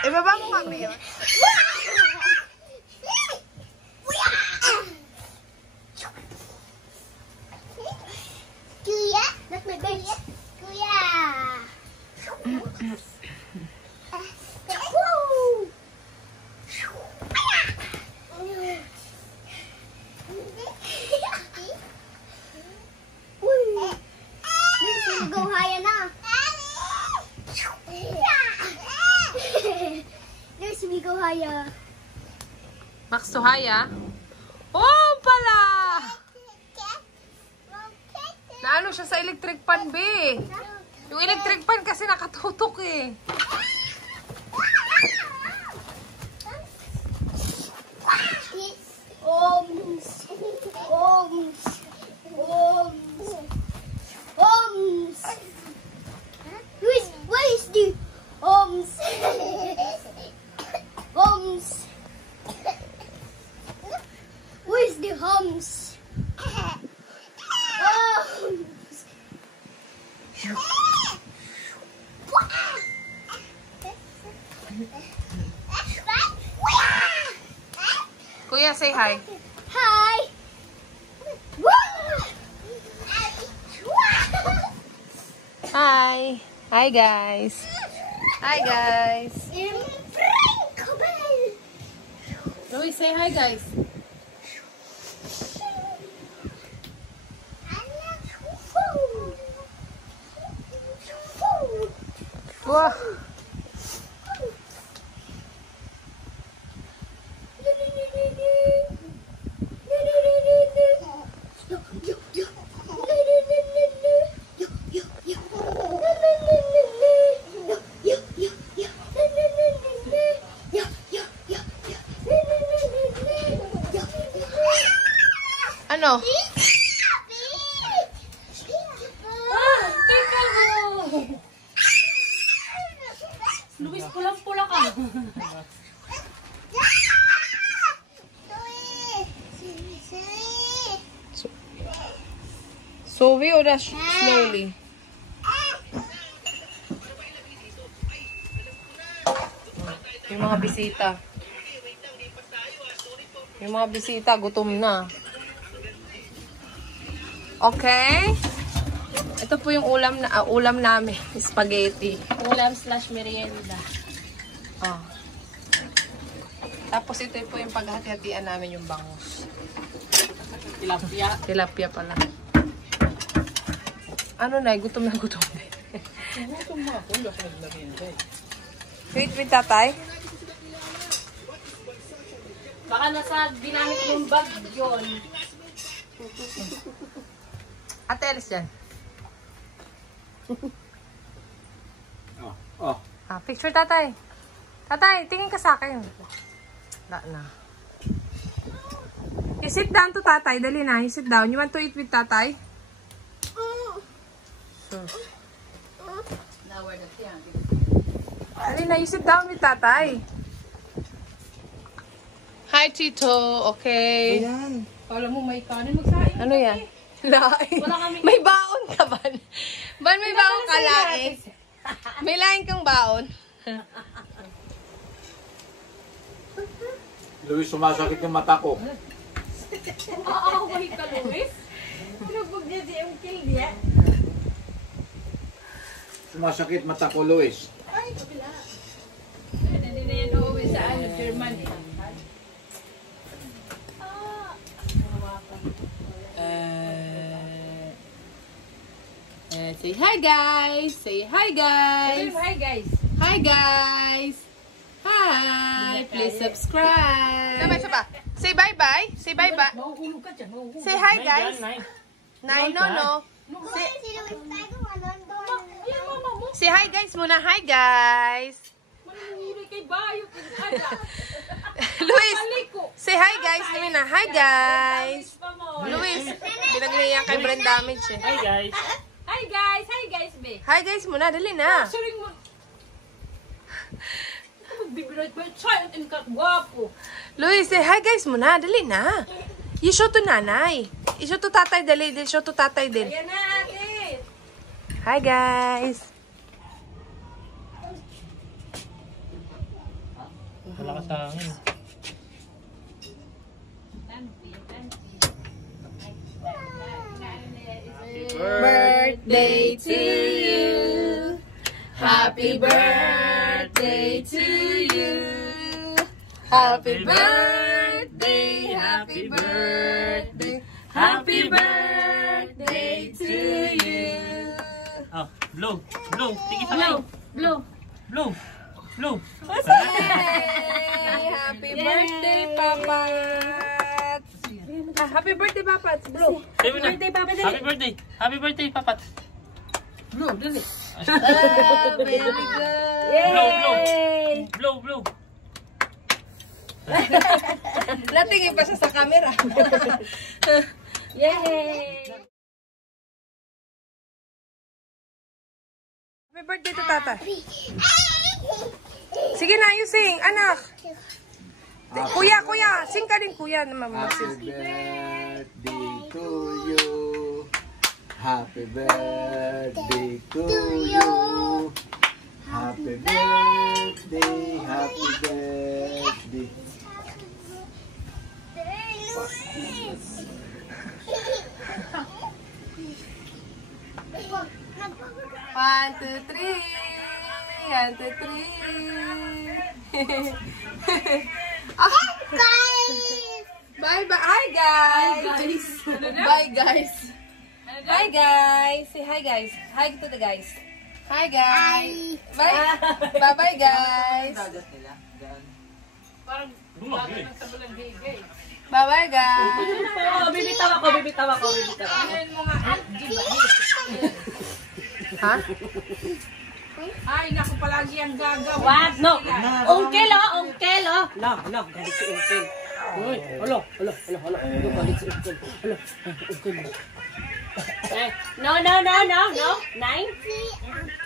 Ibaba mo nga, Mayor. Kuya? That's my baby. Kuya! Go higher na. There's we go higher. Max to high, ah. Oh, pala! Naano siya sa electric pan, be? Yung electric pan kasi nakatutok, eh. Where is the Oms? Oms. Where's the hums? Kuya, say hi. Hi. Hi. Hi, guys. Hi, guys. Louis, say hi, guys. Wow. Ano? Luis, pulang-pula ka. Sovi or slowly? Yung mga bisita. Yung mga bisita, gutom na. Okay? Ito po yung ulam namin. Spaghetti. Ulam/merienda. Oh. Tapos ito po yung paghati-hatian namin yung bangus. Tilapia. Tilapia pala. Ano na, gutom na gutom na. Gutom mo ako, hindi ako nagmerienda eh. Wait, tatay. Baka nasa ginamit yung bag yun. Ate, alis dyan. Picture tatay. Tatay, tingin ka sa akin. Wala na. You sit down to tatay. Dali na, you sit down. You want to eat with tatay? Sure. Dali na, you sit down with tatay. Hi, Tito. Okay. Ayan. Kala mo may kanin, magsaing. Ano yan? Laing. Wala kami. May baon ka ba? Ban may baon ka laing? May laing kang baon? Luis, sumasakit yung mata ko. Aaway ka, Luis. Pinabog niya di yung kill niya. Sumasakit mata ko, Luis. Ay, kabila. Hindi na yan uuwi sa Germany. Say hi, guys. Say hi, guys. Hi, guys. Hi, guys. Hi. Please subscribe. Sabay. Say bye-bye. Say bye-bye. Mahuhulog ka dyan. Mahuhulog. Say hi, guys. Nine, no. Say hi, guys muna. Hi, guys. Manuhuli kay Bayo. Luis, say hi, guys. Muna. Hi, guys. Luis, pinagniyan kay brain damage eh. Hi, guys. Hi, guys. Hi, guys, be. Hi, guys muna. Dali na. Saring mo. Magbibirate ba? Child and katwapo. Luis, say hi, guys muna. Dali na. You show to nanay. You show to tatay. Dali. Show to tatay din. Ayan na, ate. Hi, guys. Malakas sa hangin. Birthday to you. Happy birthday to you. Happy birthday, happy birthday, happy birthday to you. Oh, blow. Tingin sa kayo. Blow. Yay! Happy birthday, Papa. Happy birthday, Papa. Blow. Birthday, Papa. Happy birthday, Papa. Blow, dali. Very good. Blow. Natingin pa siya sa camera. Yay! Happy birthday to Tata. Sige na, you sing, anak. Kuya, sing ka din, kuya. Happy birthday to you. Happy birthday to you. Happy birthday, happy birthday. One, two, three. One, two, three. Bye, bye. Hi, guys. Bye, guys. Hi, guys. Say hi, guys. Hi to the guys. Hi, guys. Bye. Bye-bye, guys. Bye-bye, guys. Bibitaw ako. Ha? Ay, naku, palagi ang gagawa. What? No. Uncle. No, galit si Uncle. Uy, hala. Galit si Uncle. Hala, Uncle. No. 9.